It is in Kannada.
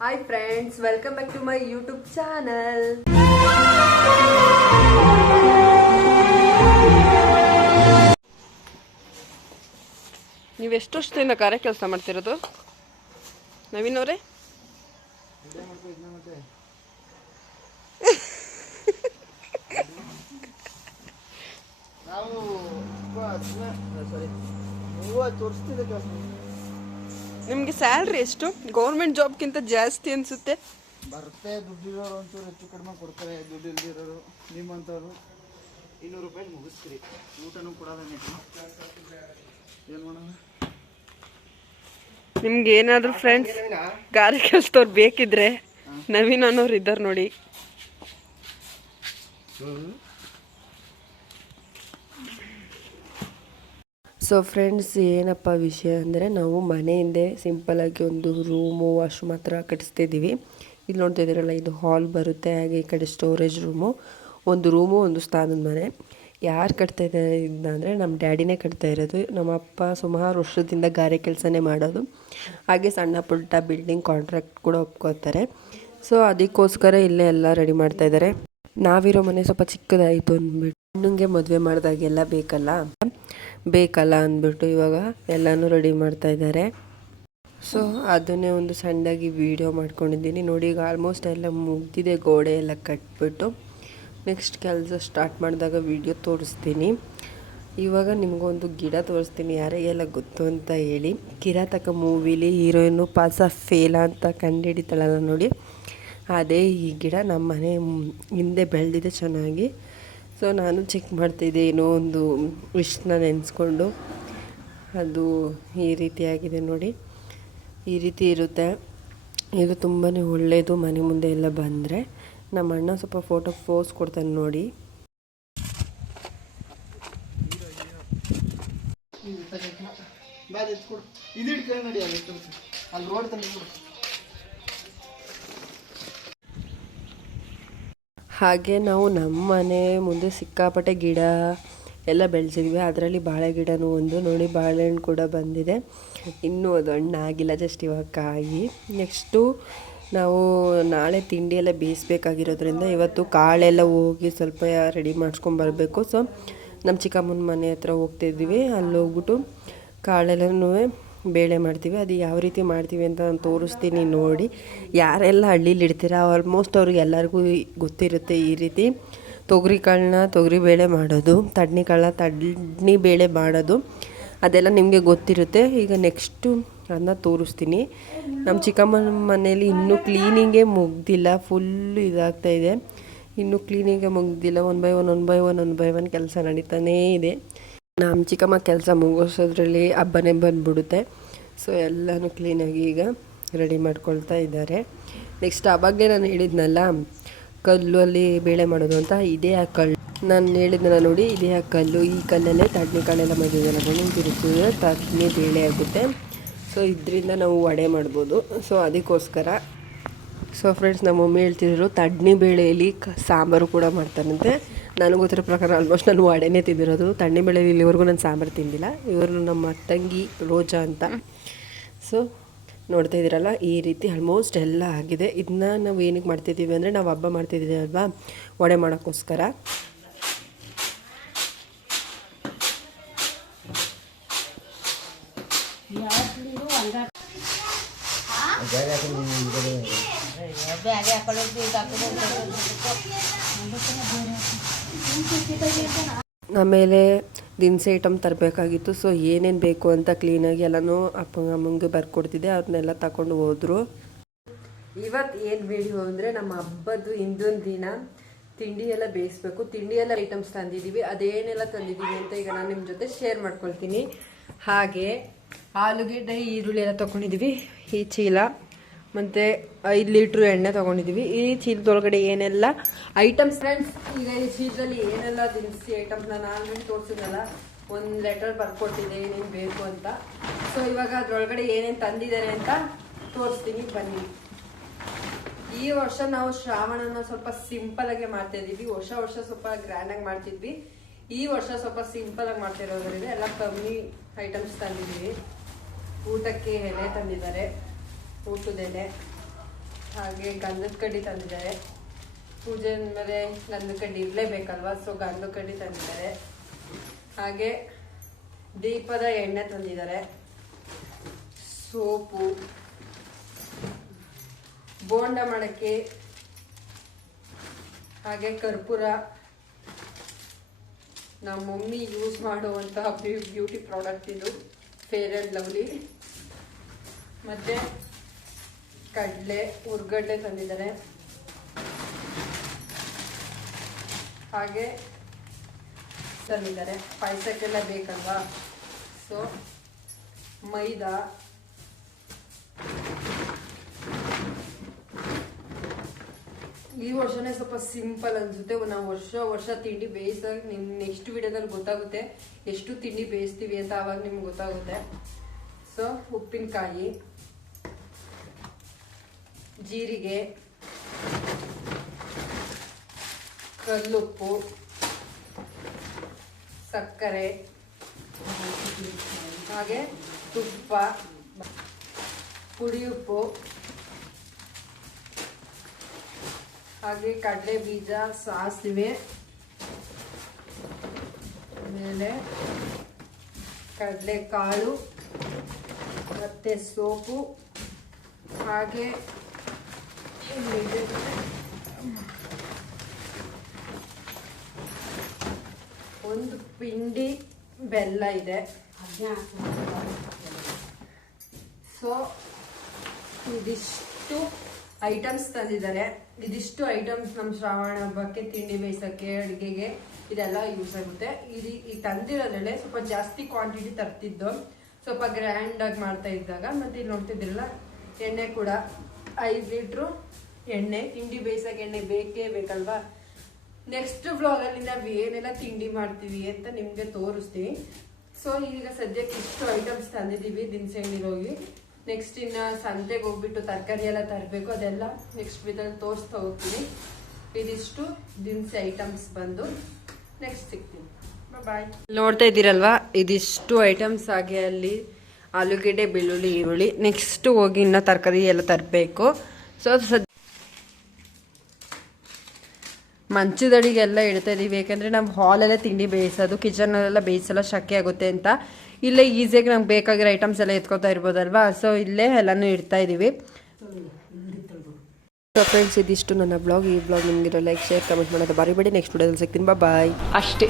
Hi friends welcome back to my YouTube channel ನೀವು ಎಷ್ಟು ವರ್ಷದಿಂದ ಕಾರ್ಯ ಕೆಲಸ ಮಾಡ್ತಿರೋದು? ನವೀನ್ ಅವರೇ? ನಾವು ಸಾರಿ ಮೂವತ್ತು ವರ್ಷದಿಂದ ಕೆಲಸ ನಿಮಗೆ ಸ್ಯಾಲ್ರಿ ಎಷ್ಟು? ಗೌರ್ಮೆಂಟ್ ಜಾಬ್ಗಿಂತ ಜಾಸ್ತಿ ಅನಿಸುತ್ತೆ. ಬರುತ್ತೆ ದುಡ್ಡಿರೋರು ಒಂಚೂರು ಹೆಚ್ಚು ಕಡಿಮೆ ಕೊಡ್ತಾರೆ ದುಡ್ಡು ಇಲ್ದಿರೋರು ನಿಮ್ಮಂಥವ್ರು. ಇನ್ನೂರು ರೂಪಾಯಿ ಮುಗಿಸ್ತೀರಿ. ಊಟನೂ ಕೊಡೋದ ಏನು ಮಾಡೋಣ ನಿಮ್ಗೆ ಏನಾದರೂ ಫ್ರೆಂಡ್ಸ್ ಗಾರೆ ಕೆಲಸದವ್ರು ಬೇಕಿದ್ರೆ ನವೀನ್ ಅನ್ನೋರು ಇದ್ದಾರೆ ನೋಡಿ. ಸೊ ಫ್ರೆಂಡ್ಸ್ ಏನಪ್ಪ ವಿಷಯ ಅಂದರೆ ನಾವು ಮನೆಯಿಂದೆ ಸಿಂಪಲಾಗಿ ಒಂದು ರೂಮು ವಾಶ್ರೂಮ್ ಹತ್ರ ಕಟ್ಟಿಸ್ತಿದ್ದೀವಿ ಇಲ್ಲಿ ನೋಡ್ತಾ ಇದ್ದೀರಲ್ಲ, ಇದು ಹಾಲ್ ಬರುತ್ತೆ, ಹಾಗೆ ಈ ಕಡೆ ಸ್ಟೋರೇಜ್ ರೂಮು ಒಂದು ರೂಮು ಒಂದು ಸ್ಥಾನದ ಮನೆ. ಯಾರು ಕಟ್ತಾ ಇದ್ದಾರೆ ಅಂದರೆ ನಮ್ಮ ಡ್ಯಾಡಿನೇ ಕಟ್ತಾ ಇರೋದು. ನಮ್ಮ ಅಪ್ಪ ಸುಮಾರು ವರ್ಷದಿಂದ ಗಾರೆ ಕೆಲಸನೇ ಮಾಡೋದು. ಹಾಗೆ ಸಣ್ಣ ಪುಟ್ಟ ಬಿಲ್ಡಿಂಗ್ ಕಾಂಟ್ರಾಕ್ಟ್ ಕೂಡ ಒಪ್ಕೋತಾರೆ ಸೊ ಅದಕ್ಕೋಸ್ಕರ ಇಲ್ಲೇ ಎಲ್ಲ ರೆಡಿ ಮಾಡ್ತಾ ಇದ್ದಾರೆ. ನಾವಿರೋ ಮನೆ ಸ್ವಲ್ಪ ಚಿಕ್ಕದಾಯಿತು ಅಂದ್ಬಿಟ್ಟು ಹೆಣ್ಣಿಗೆ ಮದುವೆ ಮಾಡಿದಾಗೆಲ್ಲ ಬೇಕಲ್ಲ? ಬೇಕಲ್ಲ ಅಂದ್ಬಿಟ್ಟು ಇವಾಗ ಎಲ್ಲನೂ ರೆಡಿ ಮಾಡ್ತಾ ಇದ್ದಾರೆ. ಸೊ ಅದನ್ನೇ ಒಂದು ಸಣ್ಣದಾಗಿ ವೀಡಿಯೋ ಮಾಡ್ಕೊಂಡಿದ್ದೀನಿ. ನೋಡಿ, ಈಗ ಆಲ್ಮೋಸ್ಟ್ ಎಲ್ಲ ಮುಗ್ದಿದೆ. ಗೋಡೆ ಎಲ್ಲ ಕಟ್ಬಿಟ್ಟು ನೆಕ್ಸ್ಟ್ ಕೆಲಸ ಸ್ಟಾರ್ಟ್ ಮಾಡಿದಾಗ ವೀಡಿಯೋ ತೋರಿಸ್ತೀನಿ. ಇವಾಗ ನಿಮಗೊಂದು ಗಿಡ ತೋರಿಸ್ತೀನಿ. ಯಾರಿಗೆಲ್ಲ ಗೊತ್ತು ಅಂತ ಹೇಳಿ. ಕಿರಾತಕ ಮೂವಿಲಿ ಹೀರೋಯಿನು ಪಾಸ ಫೇಲ ಅಂತ ಕಂಡುಹಿಡಿತಾಳಲ್ಲ ನೋಡಿ. ಅದೇ ಈ ಗಿಡ ನಮ್ಮ ಮನೆ ಹಿಂದೆ ಬೆಳೆದಿದೆ ಚೆನ್ನಾಗಿ. ಸೊ ನಾನು ಚೆಕ್ ಮಾಡ್ತಿದ್ದೆ ಏನೋ ಒಂದು ವಿಶ್ನ ನೆನೆಸ್ಕೊಂಡು. ಅದು ಈ ರೀತಿಯಾಗಿದೆ ನೋಡಿ. ಈ ರೀತಿ ಇರುತ್ತೆ. ಇದು ತುಂಬಾ ಒಳ್ಳೆಯದು ಮನೆ ಮುಂದೆ ಎಲ್ಲ ಬಂದರೆ. ನಮ್ಮ ಅಣ್ಣ ಸ್ವಲ್ಪ ಫೋಟೋ ಪೋಸ್ ಕೊಡ್ತಾನೆ ನೋಡಿ. ಅಲ್ಲಿ ರೋಡ್ ಹಾಗೆ ನಾವು ನಮ್ಮ ಮನೆ ಮುಂದೆ ಸಿಕ್ಕಾಪಟ್ಟೆ ಗಿಡ ಎಲ್ಲ ಬೆಳೆಸಿದ್ವಿ. ಅದರಲ್ಲಿ ಬಾಳೆ ಗಿಡನೂ ಒಂದು. ನೋಡಿ, ಬಾಳೆಹಣ್ಣು ಕೂಡ ಬಂದಿದೆ. ಇನ್ನೂ ಅದು ಹಣ್ಣಾಗಿಲ್ಲ ಜಸ್ಟ್ ಇವಾಗ ಕಾಯಿ. ನೆಕ್ಸ್ಟು ನಾವು ನಾಳೆ ತಿಂಡಿ ಎಲ್ಲ ಬೇಯಿಸ್ಬೇಕಾಗಿರೋದ್ರಿಂದ ಇವತ್ತು ಕಾಳೆಲ್ಲ ಹೋಗಿ ಸ್ವಲ್ಪ ರೆಡಿ ಮಾಡಿಸ್ಕೊಂಬರ್ಬೇಕು ಸೊ ನಮ್ಮ ಚಿಕ್ಕಮ್ಮನ ಮನೆ ಹತ್ರ ಹೋಗ್ತಿದ್ವಿ. ಅಲ್ಲಿ ಹೋಗ್ಬಿಟ್ಟು ಕಾಳೆಲ್ಲನೂ ಬೇಳೆ ಮಾಡ್ತೀವಿ, ಅದು ಯಾವ ರೀತಿ ಮಾಡ್ತೀವಿ ಅಂತ ನಾನು ತೋರಿಸ್ತೀನಿ ನೋಡಿ. ಯಾರೆಲ್ಲ ಹಳ್ಳೀಲಿ ಇಡ್ತೀರ ಆಲ್ಮೋಸ್ಟ್ ಅವ್ರಿಗೆ ಎಲ್ಲರಿಗೂ ಗೊತ್ತಿರುತ್ತೆ ಈ ರೀತಿ. ತೊಗರಿ ಕಾಳನ್ನ ತೊಗರಿ ಬೇಳೆ ಮಾಡೋದು ತಡ್ನಿ ಕಾಳನ್ನ ತಡ್ನಿ ಬೇಳೆ ಮಾಡೋದು, ಅದೆಲ್ಲ ನಿಮಗೆ ಗೊತ್ತಿರುತ್ತೆ. ಈಗ ನೆಕ್ಸ್ಟು ಅದನ್ನ ತೋರಿಸ್ತೀನಿ. ನಮ್ಮ ಚಿಕ್ಕಮ್ಮನ ಮನೇಲಿ ಇನ್ನೂ ಕ್ಲೀನಿಂಗೇ ಮುಗ್ದಿಲ್ಲ ಫುಲ್ಲು ಇದಾಗ್ತಾ ಇದೆ. ಇನ್ನೂ ಕ್ಲೀನಿಂಗೇ ಮುಗ್ದಿಲ್ಲ one by one one by one one by one ಕೆಲಸ ನಡೀತಾನೇ ಇದೆ. ನಮ್ಮ ಚಿಕ್ಕಮ್ಮ ಕೆಲಸ ಮುಗಿಸೋದ್ರಲ್ಲಿ ಹಬ್ಬನೇ ಬಂದ್ಬಿಡುತ್ತೆ. ಸೊ ಎಲ್ಲನೂ ಕ್ಲೀನಾಗಿ ಈಗ ರೆಡಿ ಮಾಡ್ಕೊಳ್ತಾ ಇದ್ದಾರೆ. ನೆಕ್ಸ್ಟ್ ಆವಾಗಲೇ ನಾನು ಹೇಳಿದ್ನಲ್ಲ, ಕಲ್ಲು ಅಲ್ಲಿ ಬೇಳೆ ಮಾಡೋದು ಅಂತ, ಇದೇ ಆ ಕಲ್ಲು. ನಾನು ಹೇಳಿದ್ನಲ್ಲ ನೋಡಿ, ಇದೇ ಆ ಕಲ್ಲು. ಈ ಕಲ್ಲಲ್ಲೇ ತಡ್ನಿ ಕಾಳೆಲ್ಲ ಮಾಡಿದ್ದಾರೆ ತಿರುಗಿಸಿದ್ರೆ ತಡ್ನಿ ಬೇಳೆ ಆಗುತ್ತೆ. ಸೊ ಇದರಿಂದ ನಾವು ವಡೆ ಮಾಡ್ಬೋದು. ಸೊ ಅದಕ್ಕೋಸ್ಕರ. ಸೊ ಫ್ರೆಂಡ್ಸ್ ನಮ್ಮ ಮಮ್ಮಿ ಹೇಳ್ತಿದ್ರು ತಡ್ನಿ ಬೇಳೆಯಲ್ಲಿ ಸಾಂಬಾರು ಕೂಡ ಮಾಡ್ತಾರಂತೆ. ನನಗೆ ಗೊತ್ತಿರೋ ಪ್ರಕಾರ ಆಲ್ಮೋಸ್ಟ್ ನಾನು ವಡೆನೇ ತಿಂದಿರೋದು. ತಣ್ಣಿ ಬೆಳೆಯಲ್ಲಿ ಇಲ್ಲಿವರೆಗೂ ನಾನು ಸಾಂಬಾರು ತಿಂದಿಲ್ಲ. ಇವರು ನಮ್ಮ ತಂಗಿ ರೋಜಾ ಅಂತ. ಸೊ ನೋಡ್ತಾ ಇದ್ದೀರಲ್ಲ, ಈ ರೀತಿ ಆಲ್ಮೋಸ್ಟ್ ಎಲ್ಲ ಆಗಿದೆ. ಇದನ್ನ ನಾವು ಏನಕ್ಕೆ ಮಾಡ್ತಿದ್ದೀವಿ ಅಂದರೆ, ನಾವು ಹಬ್ಬ ಮಾಡ್ತಿದ್ದೀವಿ ಅಲ್ವಾ? ವಡೆ ಮಾಡೋಕ್ಕೋಸ್ಕರ. ಆಮೇಲೆ ದಿನಸಿ ಐಟಮ್ ತರಬೇಕಾಗಿತ್ತು. ಸೊ ಏನೇನು ಬೇಕು ಅಂತ ಕ್ಲೀನಾಗಿ ಎಲ್ಲನೂ ಅಪ್ಪ ಅಮ್ಮಂಗೆ ಬರ್ಕೊಡ್ತಿದ್ದೆ. ಅದನ್ನೆಲ್ಲ ತಗೊಂಡು ಹೋದರು. ಇವತ್ತು ಏನು ವಿಡಿಯೋ ಅಂದರೆ ನಮ್ಮ ಹಬ್ಬದ್ದು ಹಿಂದೊಂದು ದಿನ ತಿಂಡಿ ಎಲ್ಲ ಬೇಯಿಸ್ಬೇಕು. ತಿಂಡಿ ಎಲ್ಲ ಐಟಮ್ಸ್ ತಂದಿದ್ದೀವಿ ಅದೇನೆಲ್ಲ ತಂದಿದ್ದೀವಿ ಅಂತ ಈಗ ನಾನು ನಿಮ್ಮ ಜೊತೆ ಶೇರ್ ಮಾಡ್ಕೊಳ್ತೀನಿ. ಹಾಗೆ ಆಲೂಗೆಡ್ಡೆ, ಈರುಳ್ಳಿ ಎಲ್ಲ ತೊಗೊಂಡಿದ್ದೀವಿ ಈ ಚೀಲ. ಮತ್ತು ಐದು ಲೀಟ್ರ್ ಎಣ್ಣೆ ತೊಗೊಂಡಿದ್ದೀವಿ ಈ ಚೀಲದೊಳಗಡೆ ಏನೆಲ್ಲ ಐಟಮ್ಸ್ ಫ್ರೆಂಡ್ಸ್ ಈಗ ಈ ಚೀಲದಲ್ಲಿ ಏನೆಲ್ಲ ದಿನಸಿ ಐಟಮ್ಸ್ ನಾನು ತೋರಿಸಿದ್ನಲ್ಲ, ಒಂದು ಲೆಟರ್ ಬರ್ಕೊಟ್ಟಿದ್ದೆ ಏನೇನು ಬೇಕು ಅಂತ. ಸೊ ಇವಾಗ ಅದ್ರೊಳಗಡೆ ಏನೇನು ತಂದಿದ್ದಾರೆ ಅಂತ ತೋರಿಸ್ತೀನಿ, ಬನ್ನಿ. ಈ ವರ್ಷ ನಾವು ಶ್ರಾವಣನ ಸ್ವಲ್ಪ ಸಿಂಪಲ್ ಆಗಿ ಮಾಡ್ತಾ ಇದೀವಿ ವರ್ಷ ವರ್ಷ ಸ್ವಲ್ಪ ಗ್ರ್ಯಾಂಡ್ ಆಗಿ ಮಾಡ್ತಿದ್ವಿ. ಈ ವರ್ಷ ಸ್ವಲ್ಪ ಸಿಂಪಲ್ ಆಗಿ ಮಾಡ್ತಿರೋದ್ರಿಂದ ಎಲ್ಲ ಕಮ್ಮಿ ಐಟಮ್ಸ್ ತಂದಿದ್ದೀವಿ. ಊಟಕ್ಕೆ ಎಲೆ ತಂದಿದ್ದಾರೆ. ಊಟದ ಎಲೆ ಹಾಗೆ ಗಂಧದ ಕಡ್ಡಿ ತಂದಿದ್ದಾರೆ. ಪೂಜೆ ಮೇಲೆ ಗಂಧದ ಕಡ್ಡಿ ಇರಲೇಬೇಕಲ್ವಾ? ಸೊ ಗಂಧದ ಕಡ್ಡಿ ತಂದಿದ್ದಾರೆ. ಹಾಗೆ ದೀಪದ ಎಣ್ಣೆ ತಂದಿದ್ದಾರೆ. ಸೋಪು. ಬೋಂಡ ಮಡಕೆ. ಹಾಗೆ ಕರ್ಪೂರ. ನಮ್ಮ ಮಮ್ಮಿ ಯೂಸ್ ಮಾಡುವಂತಹ ಬ್ಯೂಟಿ ಪ್ರಾಡಕ್ಟ್ ಇದು. ಫೇರ್ ಆ್ಯಂಡ್ ಲವ್ಲಿ ಮತ್ತೆ ಕಡಲೆ ಹುರ್ಗಡ್ಲೆ ತಂದಿದ್ದಾರೆ. ಹಾಗೆ ತಂದಿದ್ದಾರೆ. ಪಾಯಸಕ್ಕೆಲ್ಲ ಬೇಕಲ್ವಾ? ಸೊ ಮೈದಾ, ಈ ವರ್ಷನೇ ಸ್ವಲ್ಪ ಸಿಂಪಲ್ ಅನ್ಸುತ್ತೆ. ನಾವು ವರ್ಷ ವರ್ಷ ತಿಂಡಿ ಬೇಯಿಸಿದಾಗ ನಿಮ್ ನೆಕ್ಸ್ಟ್ ವಿಡಿಯೋದಲ್ಲಿ ಗೊತ್ತಾಗುತ್ತೆ ಎಷ್ಟು ತಿಂಡಿ ಬೇಯಿಸ್ತೀವಿ ಅಂತ ಆವಾಗ ನಿಮ್ಗೆ ಗೊತ್ತಾಗುತ್ತೆ. ಸೊ ಉಪ್ಪಿನಕಾಯಿ. ಜೀರಿಗೆ, ಕಲ್ಲುಪ್ಪು, ಸಕ್ಕರೆ, ಹಾಗೆ ತುಪ್ಪ, ಪುಡಿಯುಪ್ಪು, ಹಾಗೆ ಕಡಲೆ ಬೀಜ ಸಾಸಿವೆ, ಆಮೇಲೆ ಕಡಲೆಕಾಳು, ಮತ್ತು ಸೋಪು, ಹಾಗೆ. ಒಂದು ಪಿಂಡಿ ಬೆಲ್ಲ ಇದೆ. ಸೊ ಇದಿಷ್ಟು ಐಟಮ್ಸ್ ತಂದಿದ್ದಾರೆ. ಇದಿಷ್ಟು ಐಟಮ್ಸ್ ನಮ್ಮ ಶ್ರಾವಣ ಹಬ್ಬಕ್ಕೆ, ತಿಂಡಿ ಬೇಯಿಸೋಕ್ಕೆ, ಅಡುಗೆಗೆ ಇದೆಲ್ಲ ಯೂಸ್ ಆಗುತ್ತೆ. ಇದು, ಈ ತಂದಿರೋದ್ರಲ್ಲೇ ಸ್ವಲ್ಪ ಜಾಸ್ತಿ ಕ್ವಾಂಟಿಟಿ ತರ್ತಿದ್ದು. ಸ್ವಲ್ಪ ಗ್ರ್ಯಾಂಡಾಗಿ ಮಾಡ್ತಾ ಇದ್ದಾಗ, ಮತ್ತು ಇಲ್ಲಿ ನೋಡ್ತಿದ್ದಿರಲ್ಲ, ಎಣ್ಣೆ ಕೂಡ ಐದು ಲೀಟ್ರು ಎಣ್ಣೆ, ತಿಂಡಿ ಬೇಯಿಸೋಕೆ ಎಣ್ಣೆ ಬೇಕೇ ಬೇಕಲ್ವಾ? ನೆಕ್ಸ್ಟ್ ಬ್ಲಾಗಲ್ಲಿ ನಾವು ಏನೆಲ್ಲ ತಿಂಡಿ ಮಾಡ್ತೀವಿ ಅಂತ ನಿಮಗೆ ತೋರಿಸ್ತೀವಿ ಸೊ ಈಗ ಸದ್ಯಕ್ಕೆ ಇಷ್ಟು ಐಟಮ್ಸ್ ತಂದಿದ್ದೀವಿ ದಿನಸಿ ಹೋಗಿ ನೆಕ್ಸ್ಟ್ ಇನ್ನು ಸಂತೆಗೆ ಹೋಗ್ಬಿಟ್ಟು ತರಕಾರಿ ಎಲ್ಲ ತರಬೇಕು, ಅದೆಲ್ಲ ನೆಕ್ಸ್ಟ್ ವಿಧದಲ್ಲಿ ತೋರಿಸ್ತಾ ಹೋಗ್ತೀನಿ. ಇದಿಷ್ಟು ದಿನಸಿ ಐಟಮ್ಸ್ ಬಂದು. ನೆಕ್ಸ್ಟ್ ಸಿಗ್ತೀನಿ. ಬಾಯ್ ನೋಡ್ತಾ ಇದ್ದೀರಲ್ವಾ, ಇದಿಷ್ಟು ಐಟಮ್ಸ್ ಆಗಿ ಅಲ್ಲಿ ಆಲೂಗೆಡ್ಡೆ, ಬೆಳ್ಳುಳ್ಳಿ, ಈರುಳ್ಳಿ. ನೆಕ್ಸ್ಟ್ ಹೋಗಿ ಇನ್ನೂ ತರಕಾರಿ ಎಲ್ಲ ತರಬೇಕು. ಸೊ ಮಂಚದಡಿಗೆಲ್ಲ ಇಡ್ತಾ ಇದ್ದೀವಿ ಯಾಕಂದರೆ ನಾವು ಹಾಲಲ್ಲೇ ತಿಂಡಿ ಬೇಯಿಸೋದು ಕಿಚನಲ್ಲೆಲ್ಲ ಬೇಯಿಸಲ್ಲ ಶಕೆ ಆಗುತ್ತೆ ಅಂತ. ಇಲ್ಲೇ ಈಸಿಯಾಗಿ ನಮ್ಗೆ ಬೇಕಾಗಿರೋ ಐಟಮ್ಸ್ ಎಲ್ಲ ಎತ್ಕೊತಾ ಇರ್ಬೋದಲ್ವಾ? ಸೊ ಇಲ್ಲೇ ಎಲ್ಲನೂ ಇಡ್ತಾ ಇದ್ದೀವಿ ಸೊ ಫ್ರೆಂಡ್ಸ್ ಇದಿಷ್ಟು ನನ್ನ ಬ್ಲಾಗ್ ಈ ಬ್ಲಾಗ್ ನಿಮಗೆ ಲೈಕ್ ಶೇರ್ ಕಮೆಂಟ್ ಮಾಡೋದು ಬಾರಿ ಬೇಡಿ ನೆಕ್ಸ್ಟ್ ವಿಡಿಯೋದಲ್ಲಿ ಸಿಗ್ತೀನಿ. ಬಾಯ್ ಅಷ್ಟೇ.